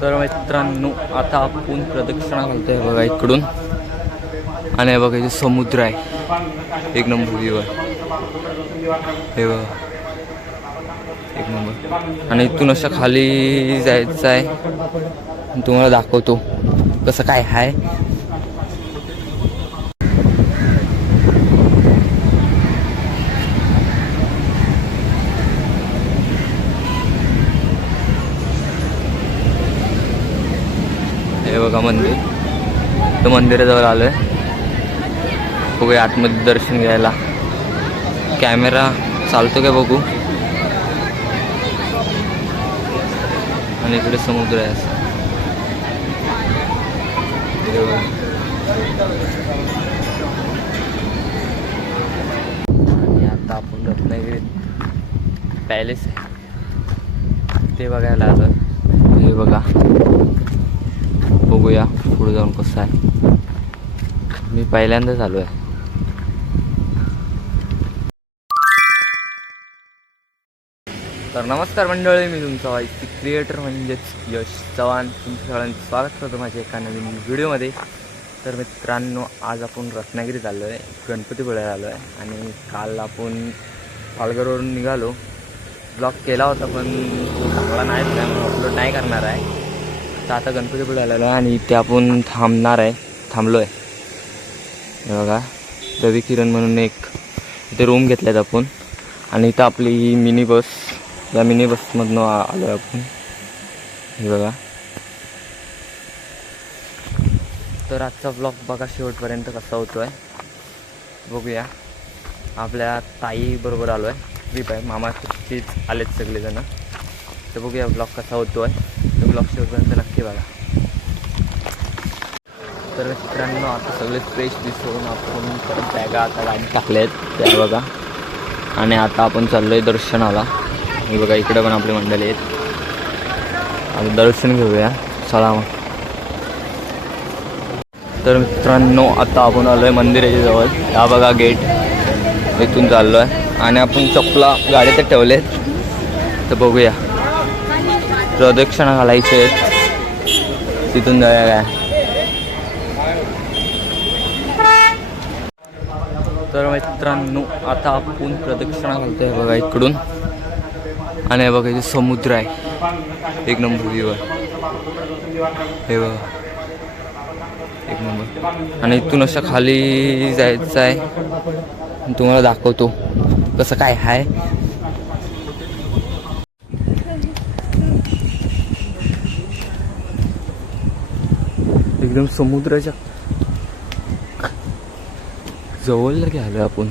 तर मित्रांनो आता आपण प्रदक्षिणा घालतोय बघा इकडून, आणि बघा इथे समुद्र आहे, एक नंबर व्ह्यू आहे हे बघा, एक नंबर. आणि इथून असं खाली जायचं आहे, तुम्हाला दाखवतो कसं काय आहे. हे बघा मंदिर, तर मंदिराजवळ आलोय, बघूया आतमध्ये दर्शन घ्यायला. कॅमेरा चालतो काय बघू. आणि इकडे समुद्र आहे असं. आणि आता आपण रत्नागिरीत पॅलेस आहे ते बघायला आलं. हे बघा, बघूया पुढे जाऊन कसं आहे. मी पहिल्यांदाच आलो आहे. तर नमस्कार मंडळी, मी तुमचा वाईसी क्रिएटर म्हणजेच यश चव्हाण. तुमच्या सगळ्यांचं स्वागत करतो माझ्या एका नवीन व्हिडिओमध्ये. तर मित्रांनो, आज आपण रत्नागिरीत आलो आहे, गणपतीपुळ्याला आलो आहे. आणि काल आपण पालघरवरून निघालो, ब्लॉग केला होता पण चांगला नाही, त्यामुळे अपलोड नाही करणार आहे. तर आता गणपतीपुळ्याला आलो आहे आणि इथे आपण थांबलो आहे. हे बघा, रवी किरण म्हणून एक इथे रूम घेतल्यात आपण. आणि इथं आपली मिनी बस, या मिनी बसमधनं आलो आहे आपण. हे बघा. तर आजचा ब्लॉग बघा शेवटपर्यंत कसा होतो आहे बघूया. आपल्या ताई बरोबर आलो आहे, ट्रिप आहे, मामाचीच आलेत सगळेजणं. तर बघूया ब्लॉग कसा होतो आहे, तर ब्लॉग शेवटपर्यंत नक्की बघा. तर मित्रांनो, आता सगळे फ्रेश दिसून आपण परत बॅगा आता गाडीत टाकल्या आहेत त्या बघा. आणि आता आपण चाललो आहे दर्शनाला. हे बघा, इकडे पण आपली मंडळी आहेत. आता दर्शन घेऊया, चला मग. तर मित्रांनो, आता आपण आलो आहे मंदिराच्या जवळ. हा बघा गेट, इथून चाललो आहे. आणि आपण चपला गाडीत ठेवलेत, तर बघूया प्रदक्षिणा घालायचे आहेत, तिथून जाऊया काय. तर मित्रांनो, आता आपण प्रदक्षिणा घालतोय बघा इकडून, आणि बघा इथे समुद्र आहे, एक नंबर व्ह्यू आहे हे बघा, एक नंबर. आणि इथून असं खाली जायचं आहे, तुम्हाला दाखवतो कसं काय आहे. एकदम समुद्राच्या जवळ लगे आलोय आपण.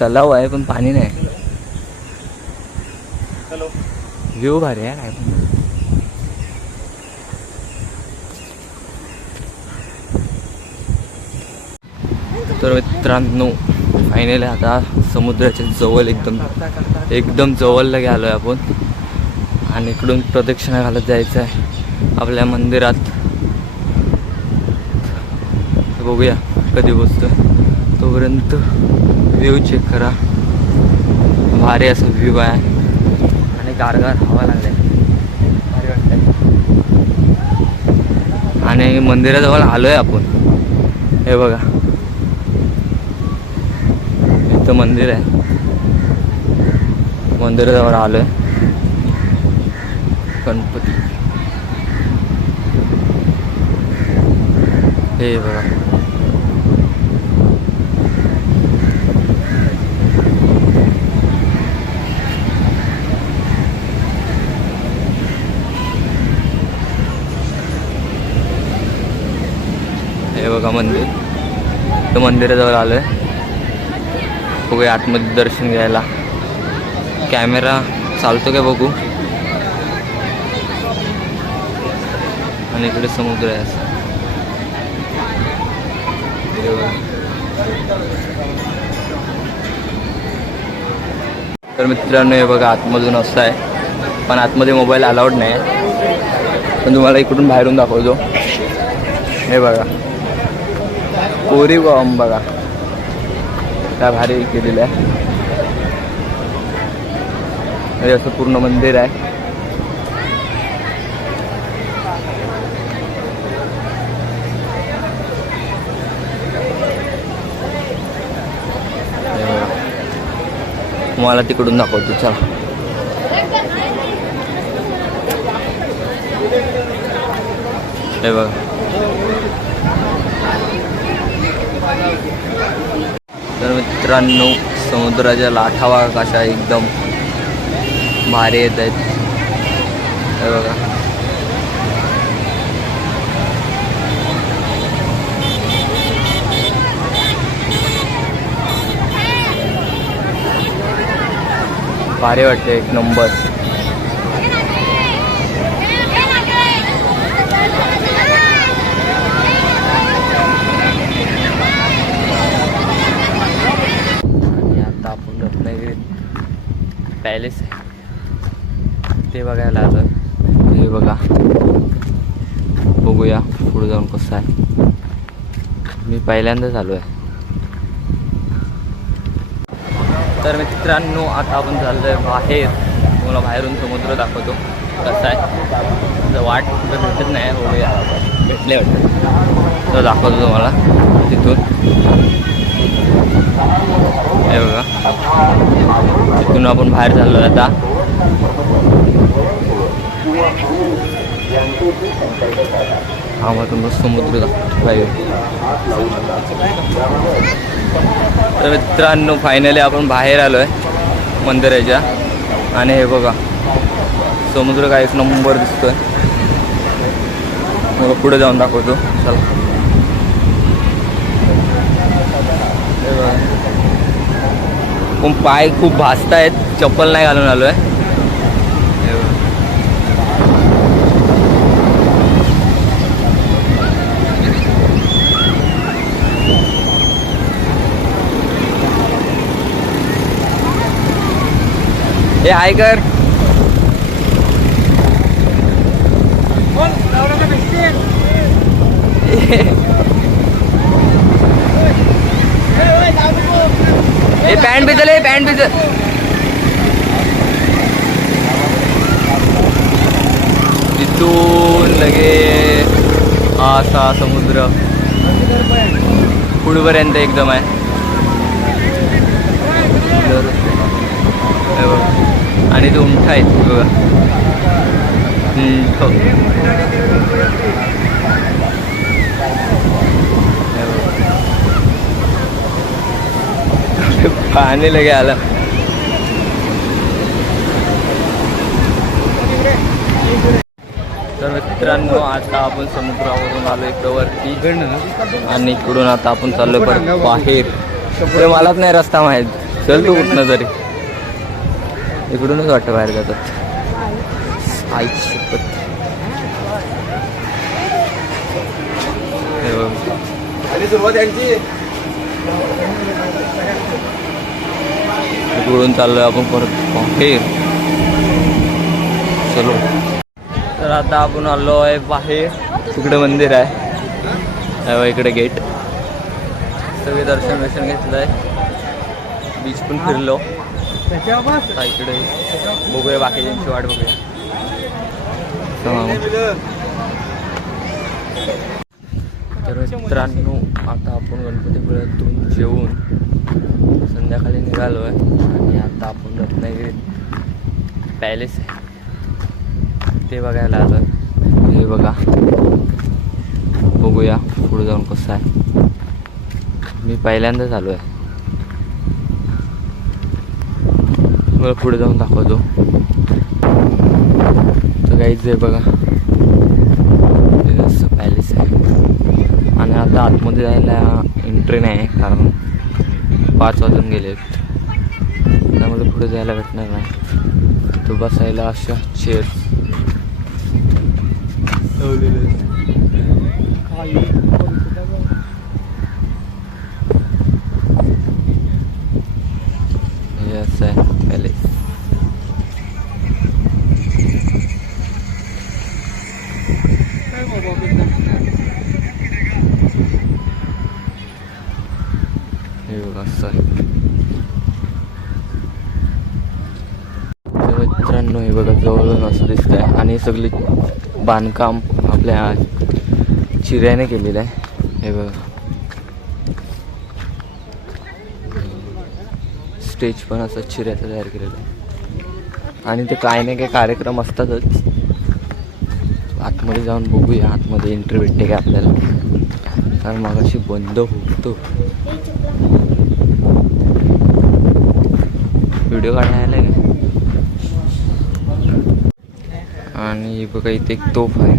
तलाव आहे पण पाणी नाही. व्ह्यू भारी आहे काय पण. तर मित्रांनो, फायनली आता समुद्राच्या जवळ एकदम जवळ लगे आलो आहे आपण. आणि इकडून प्रदक्षिणा घालत जायचं आहे आपल्या मंदिरात. बघूया कधी पोचतो, तोपर्यंत व्ह्यू चेक करा. भारी असं व्ह्यू आहे आणि गारगार हवा लागले, भारी वाटतंय. आणि मंदिराजवळ आलो आहे आपण. हे बघा, इथं मंदिर आहे, मंदिराजवळ आलो आहे. गणपती हे बघा, हे बघा मंदिर, तर मंदिराजवळ आलो आहे, बघूया आतमध्ये दर्शन घ्यायला. कॅमेरा चालतो काय बघू. आणि इकडे समुद्र आहे असं. तर मित्रांनो, हे बघा आतमधून असं आहे, पण आतमध्ये मोबाईल अलाउड नाही, पण तुम्हाला इकडून बाहेरून दाखवतो. हे बघा, कोरीगाव बघा काय भारी केलेलं आहे. हे असं पूर्ण मंदिर आहे. मला तिकडून दाखवतो चला. हे बघा तर मित्रांनो समुद्राच्या लाटावा कशा एकदम भारी येत आहेत. हे बघा भारी वाटते एक नंबर. आणि आता आपण रत्नागिरी पॅलेस ते बघायला आलं. हे बघा बघूया पुढे जाऊन कसं आहे. मी पहिल्यांदाच आलो आहे. तर मित्रांनो आता आपण चाललो आहे बाहेर. तुम्हाला बाहेरून समुद्र दाखवतो कसा आहे. वाट तर भेटत नाही. बघूया भेटले वाटतं तर दाखवतो तुम्हाला तिथून. हे बघा तिथून आपण बाहेर चाललो आहे आता. हा मग तुम्हाला समुद्र दाखवतो. तर मित्रांनो फायनली आपण बाहेर आलो आहे मंदिराच्या. आणि हे बघा समुद्र काय एक नंबर दिसतोय. मला पुढे जाऊन दाखवतो चला. हे बघा पण पाय खूप भाजत आहेत. चप्पल नाही घालून आलो आहे. हे हाय कर. हे पॅन्ट भिजल. हे पॅन्ट भिजल. तिथून लगे असा समुद्र पुढपर्यंत एकदम आहे. आणि तो उंठ आहेत बघा. पाणी लगे आलं. तर मित्रांनो आता आपण समुद्रावरून आलो इकडं वरती. आणि इकडून आता आपण चाललो परत बाहेर. पुढे मलाच नाही रस्ता माहीत. चल तू कुठनं तरी. इकडूनच वाटतं बाहेर जातात. आईची शपथ. इकडून चाललोय आपण परत बाहेर. चलो तर आता आपण आलो आहे बाहेर. तिकडे मंदिर आहे. इकडे गेट. सगळे दर्शन घेतलं आहे. बीच पण फिरलो. इकडे बघूया बाकीच्यांची वाट बघूया. तर मित्रांनो आता आपण गणपतीपुळ्यातून जेवून संध्याकाळी निघालो आहे. आणि आता आपण रत्नागिरी पॅलेस आहे ते बघायला आलो. हे बघा बघूया पुढे जाऊन कसं आहे. मी पहिल्यांदाच आलो आहे. मला पुढे जाऊन दाखवतो. तर काहीच आहे बघा असं पॅलेस आहे. आणि आता आतमध्ये जायला एंट्री नाही कारण 5 वाजून गेलेत. त्यामुळे पुढे जायला भेटणार नाही. तो बसायला अशा चेअर्स ठेवलेले आहेत. हे असं आहे पॅलेस. हे बघा असं आहे. तर मित्रांनो हे बघा जवळून असं दिसत आहे आणि हे सगळे बांधकाम आपल्या चिऱ्याने केलेलं आहे. हे बघा स्टेज पण असं चिऱ्याचं तयार केलेलं आहे आणि ते काय नाही काय कार्यक्रम असतातच. आतमध्ये जाऊन बघूया, आतमध्ये एंट्री भेटते का आपल्याला, कारण मगाशी बंद होतो. व्हिडिओ काढायला का आणि बघा इथे एक तोफ आहे.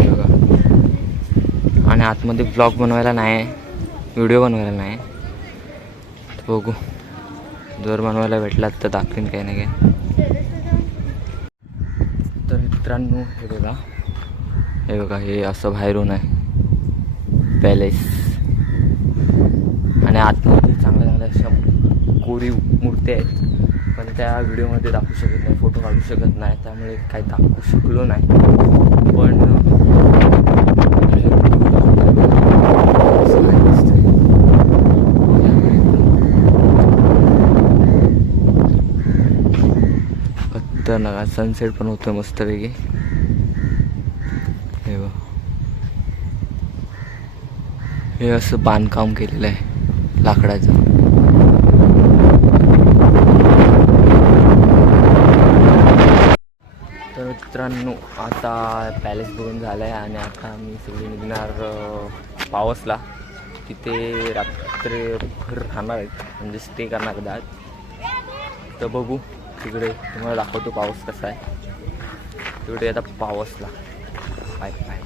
हे बघा आणि आतमध्ये ब्लॉग बनवायला नाही आहे, व्हिडिओ बनवायला नाही. बघू जर बनवायला भेटलात तर दाखवीन काही ना काय. तर मित्रांनो हे बघा हे असं बाहेरून आहे पॅलेस आणि आतमध्ये चांगल्या अशा कोरीव मूर्त्या आहेत, पण त्या व्हिडिओमध्ये दाखवू शकत नाही, फोटो काढू शकत नाही, त्यामुळे काही दाखवू शकलो नाही. पण तर नका सनसेट पण होतं मस्तपैकी. हे बघ हे असं बांधकाम केलेलं आहे लाकडाचं. तर मित्रांनो आता पॅलेस बघून झालं आहे आणि आता मी सगळी निघणार पावसला. तिथे रात्रभर राहणार आहेत, म्हणजे स्टे करणार आहेत. तर बघू तिकडे तुम्हाला दाखवतो पाऊस कसा आहे. तिकडे आता पावसला. Bye bye.